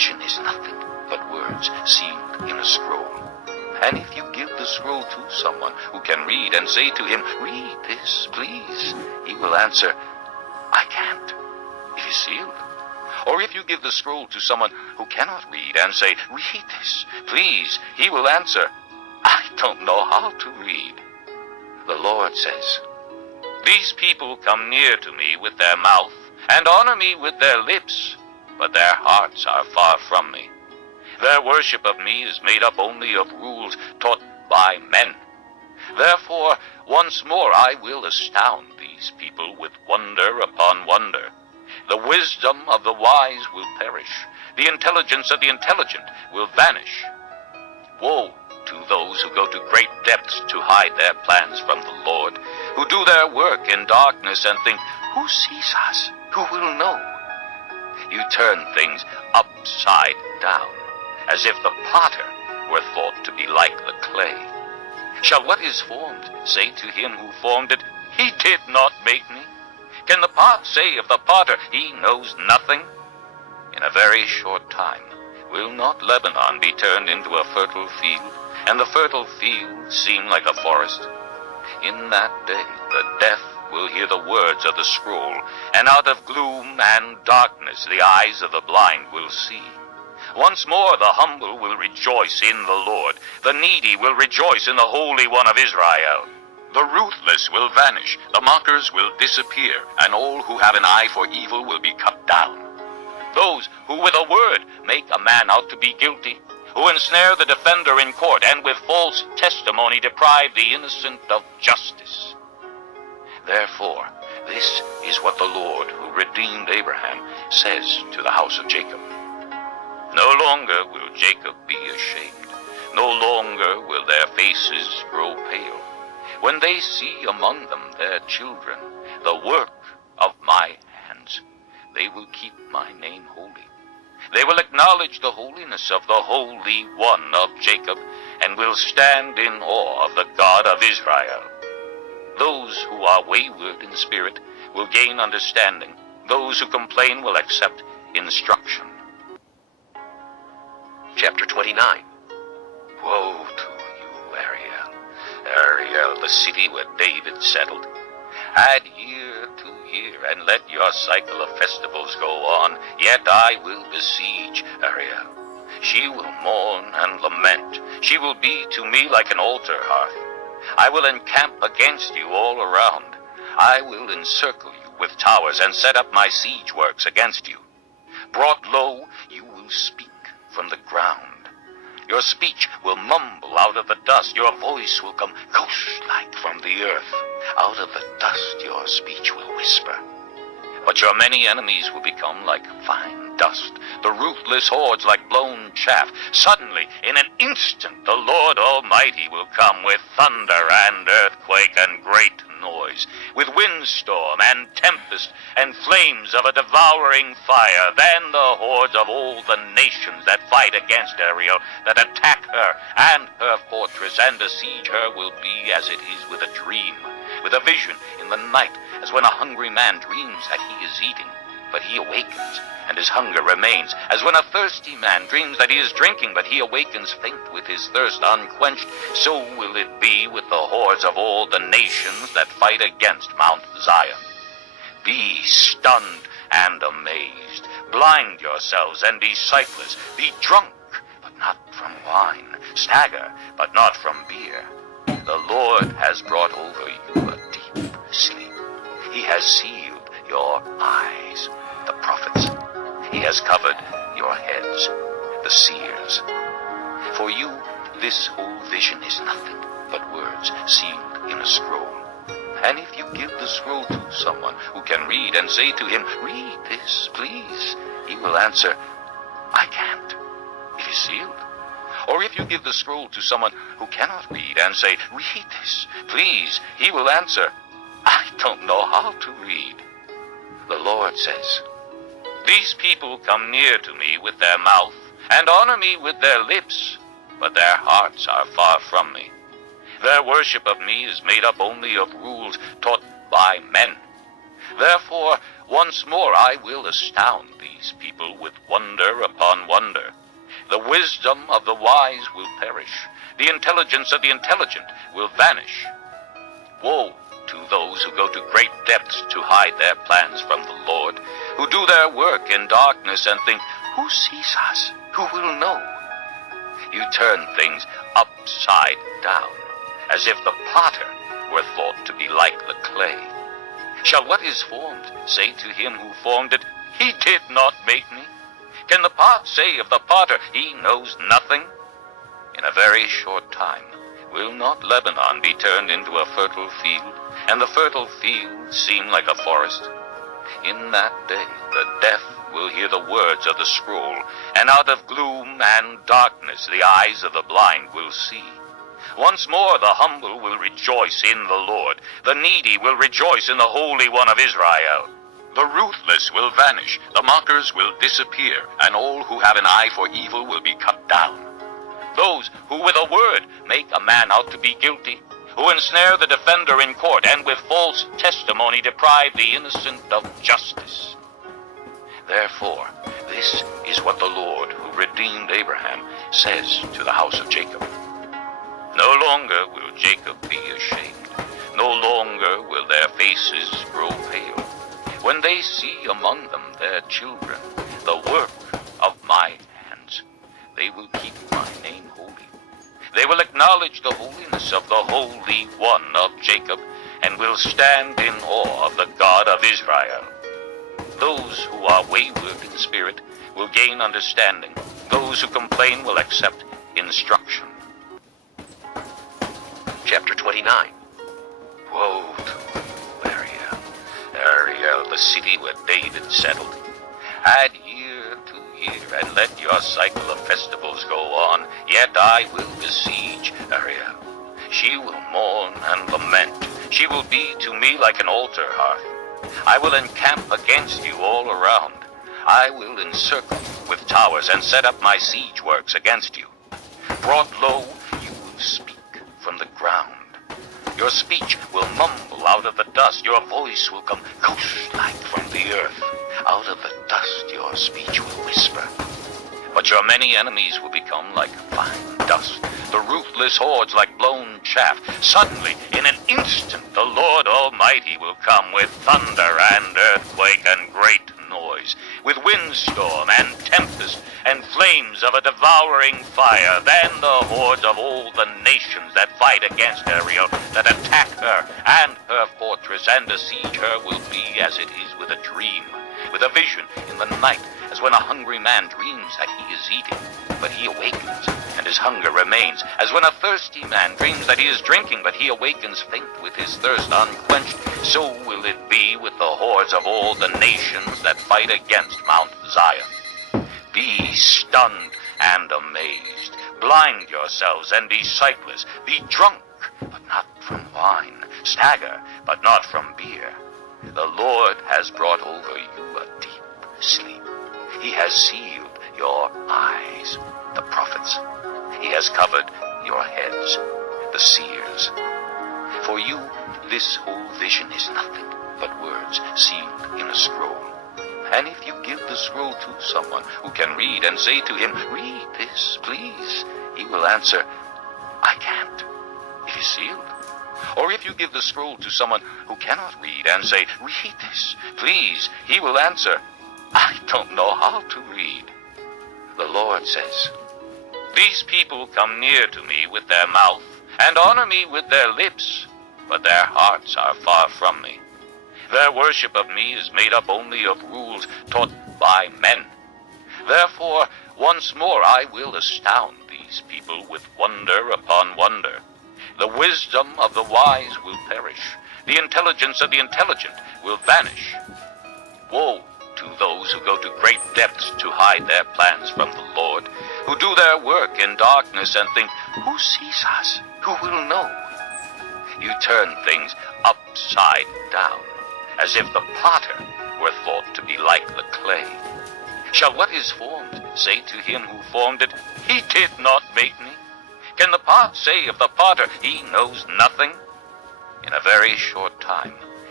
vision is nothing but words sealed in a scroll. And if you give the scroll to someone who can read and say to him, "Read this, please," he will answer, "I can't. It is sealed." Or if you give the scroll to someone who cannot read and say, "Read this, please," he will answer, "I don't know how to read." The Lord says, "These people come near to me with their mouth and honor me with their lips, but their hearts are far from me. Their worship of me is made up only of rules taught by men. Therefore, once more I will astound these people with wonder upon wonder. The wisdom of the wise will perish. The intelligence of the intelligent will vanish. Woe to those who go to great depths to hide their plans from the Lord, who do their work in darkness and think, 'Who sees us? Who will know?' You turn things upside down, as if the potter were thought to be like the clay. Shall what is formed say to him who formed it, 'He did not make me'? Can the pot say of the potter, 'He knows nothing'? In a very short time will not Lebanon be turned into a fertile field, and the fertile field seem like a forest? In that day the deaf will hear the words of the scroll, and out of gloom and darkness the eyes of the blind will see. Once more the humble will rejoice in the Lord. The needy will rejoice in the Holy One of Israel. The ruthless will vanish, the mockers will disappear, and all who have an eye for evil will be cut down. Those who with a word make a man out to be guilty, who ensnare the defender in court, and with false testimony deprive the innocent of justice. Therefore, this is what the Lord, who redeemed Abraham, says to the house of Jacob. No longer will Jacob be ashamed. No longer will their faces grow pale. When they see among them their children, the work of my hands, they will keep my name holy. They will acknowledge the holiness of the Holy One of Jacob, and will stand in awe of the God of Israel. Those who are wayward in spirit will gain understanding. Those who complain will accept instruction. Chapter 29. Woe to you, Ariel. Ariel, the city where David settled. Add year to year, and let your cycle of festivals go on. Yet I will besiege Ariel. She will mourn and lament. She will be to me like an altar hearth. I will encamp against you all around. I will encircle you with towers and set up my siege works against you. Brought low, you will speak from the ground. Your speech will mumble out of the dust. Your voice will come ghost-like from the earth. Out of the dust your speech will whisper. But your many enemies will become like fine dust, the ruthless hordes like blown chaff. Suddenly, in an instant, the Lord Almighty will come with thunder and earthquake and great noise, with windstorm and tempest and flames of a devouring fire. Then the hordes of all the nations that fight against Ariel, that attack her and her fortress and besiege her, will be as it is with a dream, with a vision in the night, as when a hungry man dreams that he is eating, but he awakens, and his hunger remains, as when a thirsty man dreams that he is drinking, but he awakens faint with his thirst unquenched. So will it be with the hordes of all the nations that fight against Mount Zion. Be stunned and amazed. Blind yourselves and be sightless. Be drunk, but not from wine. Stagger, but not from beer. The Lord has brought over you a deep sleep. He has sealed your eyes, the prophets. He has covered your heads, the seers. For you, this whole vision is nothing but words sealed in a scroll. And if you give the scroll to someone who can read and say to him, "Read this, please," he will answer, "I can't. It is sealed." Or if you give the scroll to someone who cannot read and say, "Read this, please," he will answer, "I don't know how to read." The Lord says, "These people come near to me with their mouth and honor me with their lips, but their hearts are far from me. Their worship of me is made up only of rules taught by men. Therefore, Once more I will astound these people with wonder upon wonder. The wisdom of the wise will perish. The intelligence of the intelligent will vanish. Woe to those who go to great depths to hide their plans from the Lord, who do their work in darkness and think, who sees us? Who will know? You turn things upside down, as if the potter were thought to be like the clay. Shall what is formed say to him who formed it, he did not make me? Can the pot say of the potter, he knows nothing? In a very short time, will not Lebanon be turned into a fertile field, and the fertile field seem like a forest? In that day the deaf will hear the words of the scroll, and out of gloom and darkness the eyes of the blind will see. Once more the humble will rejoice in the Lord. The needy will rejoice in the Holy One of Israel. The ruthless will vanish, the mockers will disappear, and all who have an eye for evil will be cut down. Those who with a word make a man out to be guilty, who ensnare the defender in court, and with false testimony deprive the innocent of justice. Therefore, this is what the Lord, who redeemed Abraham, says to the house of Jacob. No longer will Jacob be ashamed. No longer will their faces grow pale. When they see among them their children, the work of my hands, they will keep my name holy. They will acknowledge the holiness of the Holy One of Jacob, and will stand in awe of the God of Israel. Those who are wayward in spirit will gain understanding. Those who complain will accept instruction. Chapter 29. Woe to Ariel, the city where David settled. Add year to year, and let your cycle of festivals go on. Yet I will besiege Ariel. She will mourn and lament. She will be to me like an altar hearth. I will encamp against you all around. I will encircle you with towers and set up my siege works against you. Brought low, you will speak from the ground. Your speech will mumble out of the dust. Your voice will come ghost-like from the earth. Out of the dust your speech will whisper. But your many enemies will become like fine dust, the ruthless hordes like blown chaff. Suddenly, in an instant, the Lord Almighty will come with thunder and earthquake and great noise, with windstorm and tempest and flames of a devouring fire. Then the hordes of all the nations that fight against Ariel, that attack her and her fortress and besiege her, will be as it is with a dream, with a vision in the night, as when a hungry man dreams that he is eating, but he awakens, and his hunger remains, as when a thirsty man dreams that he is drinking, but he awakens faint with his thirst unquenched. So will it be with the hordes of all the nations that fight against Mount Zion. Be stunned and amazed. Blind yourselves and be sightless. Be drunk, but not from wine. Stagger, but not from beer. The Lord has brought over you a deep sleep. He has sealed your eyes, the prophets. He has covered your heads, the seers. For you, this whole vision is nothing but words sealed in a scroll. And if you give the scroll to someone who can read and say to him, read this, please, he will answer, I can't. It is sealed. Or if you give the scroll to someone who cannot read and say, read this, please, he will answer, I don't know how to read. The Lord says, these people come near to me with their mouth and honor me with their lips, but their hearts are far from me. Their worship of me is made up only of rules taught by men. Therefore, once more I will astound these people with wonder upon wonder. The wisdom of the wise will perish. The intelligence of the intelligent will vanish. Woe to those who go to great depths to hide their plans from the Lord, who do their work in darkness and think, who sees us? Who will know? You turn things upside down, as if the potter were thought to be like the clay. Shall what is formed say to him who formed it, he did not make me? Can the pot say of the potter, he knows nothing? In a very short time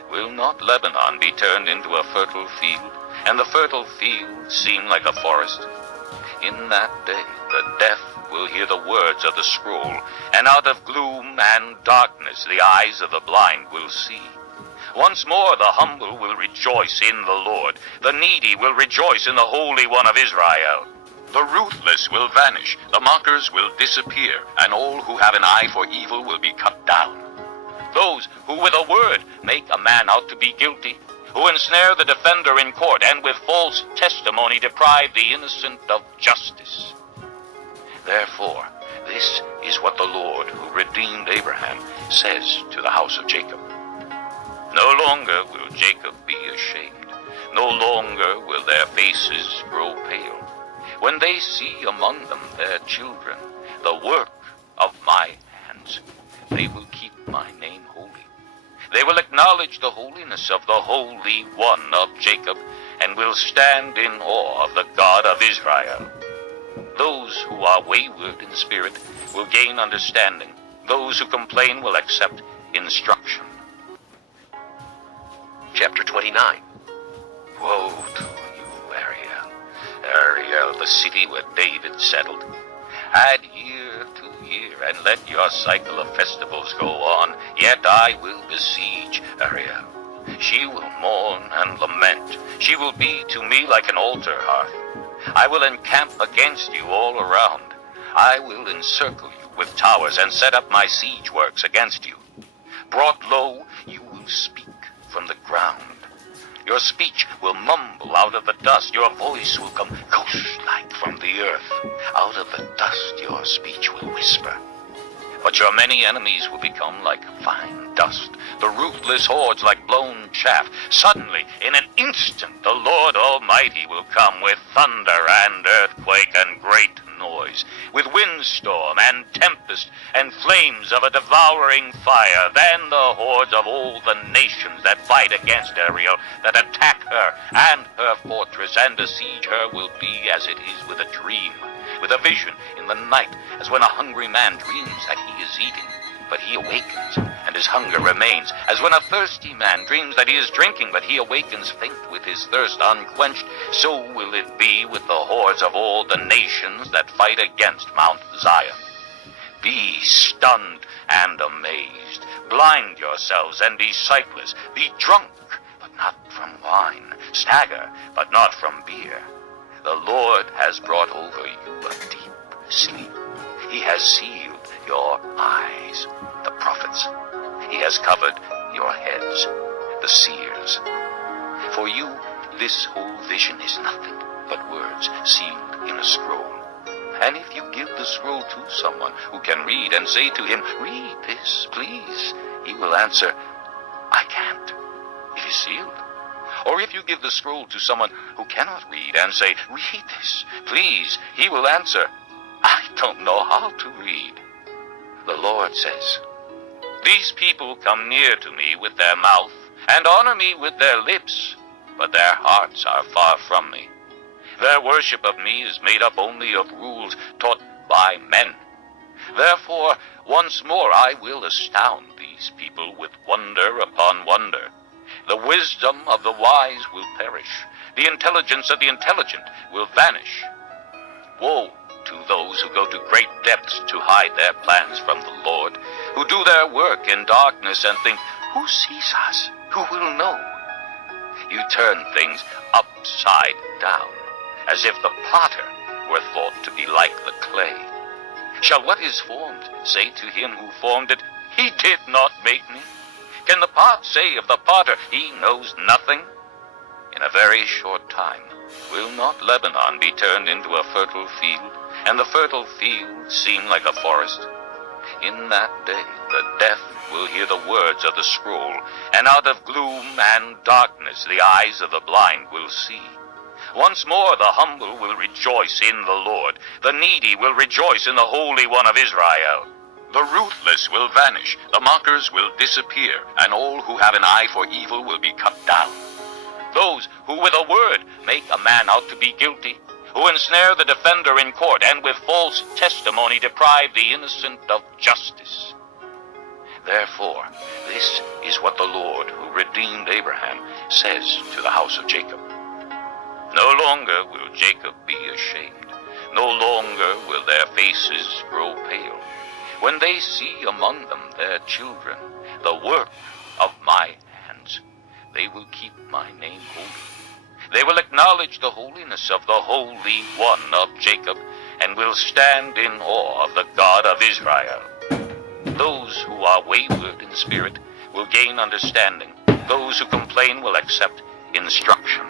Will not Lebanon be turned into a fertile field, and the fertile field seem like a forest? In that day the deaf will hear the words of the scroll, and out of gloom and darkness the eyes of the blind will see. Once more the humble will rejoice in the Lord. The needy will rejoice in the Holy One of Israel. The ruthless will vanish, the mockers will disappear, and all who have an eye for evil will be cut down. Those who with a word make a man out to be guilty, who ensnare the defender in court, and with false testimony deprive the innocent of justice. Therefore, this is what the Lord, who redeemed Abraham, says to the house of Jacob. No longer will Jacob be ashamed. No longer will their faces grow pale. When they see among them their children, the work of my hands, they will keep my name holy. They will acknowledge the holiness of the Holy One of Jacob, and will stand in awe of the God of Israel. Those who are wayward in spirit will gain understanding. Those who complain will accept instruction. Chapter 29. Woe to you, Ariel, the city where David settled. Add year to year, and let your cycle of festivals go on. Yet I will besiege Ariel. She will mourn and lament. She will be to me like an altar hearth. I will encamp against you all around. I will encircle you with towers and set up my siege works against you. Brought low, you will speak from the ground. Your speech will mumble out of the dust. Your voice will come ghost-like from the earth. Out of the dust your speech will whisper. But your many enemies will become like fine dust, the ruthless hordes like blown chaff. Suddenly, in an instant, the Lord Almighty will come with thunder and earthquake and great noise, with windstorm and tempest and flames of a devouring fire. Then the hordes of all the nations that fight against Ariel, that attack her and her fortress and besiege her, will be as it is with a dream, with a vision in the night, as when a hungry man dreams that he is eating, but he awakens, and his hunger remains, as when a thirsty man dreams that he is drinking, but he awakens faint with his thirst unquenched. So will it be with the hordes of all the nations that fight against Mount Zion. Be stunned and amazed. Blind yourselves and be sightless. Be drunk, but not from wine. Stagger, but not from beer. The Lord has brought over you a deep sleep. He has sealed your eyes, the prophets. He has covered your heads, the seers. For you, this whole vision is nothing but words sealed in a scroll. And if you give the scroll to someone who can read and say to him, "Read this, please," he will answer, "I can't. It is sealed." Or if you give the scroll to someone who cannot read and say, "Read this, please," he will answer, "I don't know how to read." The Lord says, "These people come near to me with their mouth and honor me with their lips, but their hearts are far from me. Their worship of me is made up only of rules taught by men. Therefore, once more I will astound these people with wonder upon wonder. The wisdom of the wise will perish. The intelligence of the intelligent will vanish. Woe to those who go to great depths to hide their plans from the Lord, who do their work in darkness and think, 'Who sees us? Who will know?' You turn things upside down, as if the potter were thought to be like the clay. Shall what is formed say to him who formed it, 'He did not make me'? Can the pot say of the potter, 'He knows nothing'? In a very short time, will not Lebanon be turned into a fertile field, and the fertile field seem like a forest? In that day the deaf will hear the words of the scroll, and out of gloom and darkness the eyes of the blind will see. Once more the humble will rejoice in the Lord. The needy will rejoice in the Holy One of Israel. The ruthless will vanish, the mockers will disappear, and all who have an eye for evil will be cut down. Those who with a word make a man out to be guilty, who ensnare the defender in court, and with false testimony deprive the innocent of justice. Therefore, this is what the Lord who redeemed Abraham says to the house of Jacob. No longer will Jacob be ashamed. No longer will their faces grow pale. When they see among them their children, the work of my hands, they will keep my name holy. They will acknowledge the holiness of the Holy One of Jacob, and will stand in awe of the God of Israel. Those who are wayward in spirit will gain understanding. Those who complain will accept instruction.